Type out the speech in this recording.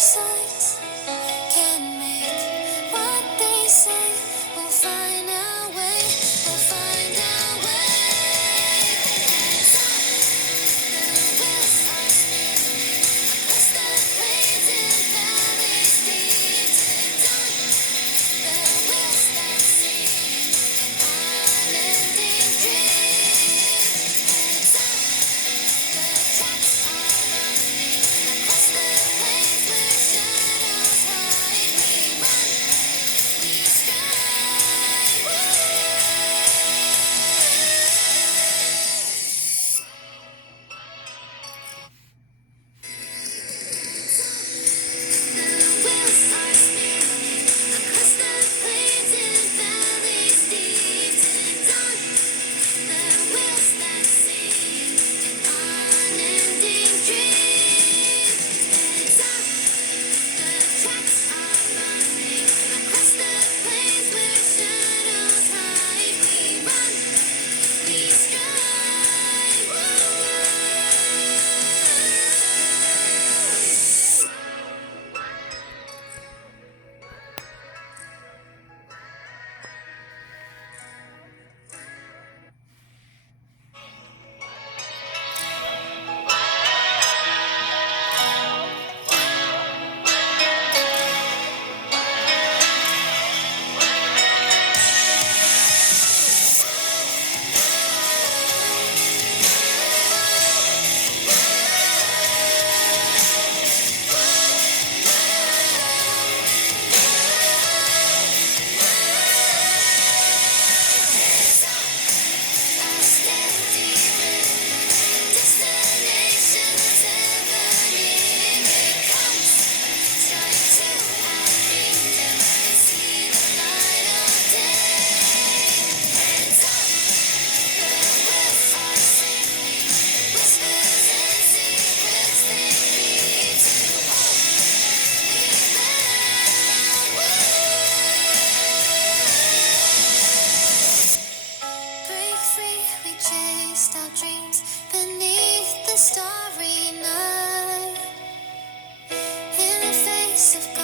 sight can make what they say. We'll find our way. We'll find our way. The wheels are spinning across the plains and valleys deep down. The wheels start singing an unending dream. Heads up, the tracks are running across the plains where shadows hide. We run, we stride. The wheels are spinning across the plains and valleys deep down. The wheels that sing an unending dream. Heads up, the tracks are running across the plains where shadows hide. We run, we stride. A steady rhythm, destinations ever near. It comes straight to our kingdom and see the light of day. Hands up, the wheels are singing, whispers and secrets they lead to holy land. Break free, we chased our dreams beneath the starry night. In the face of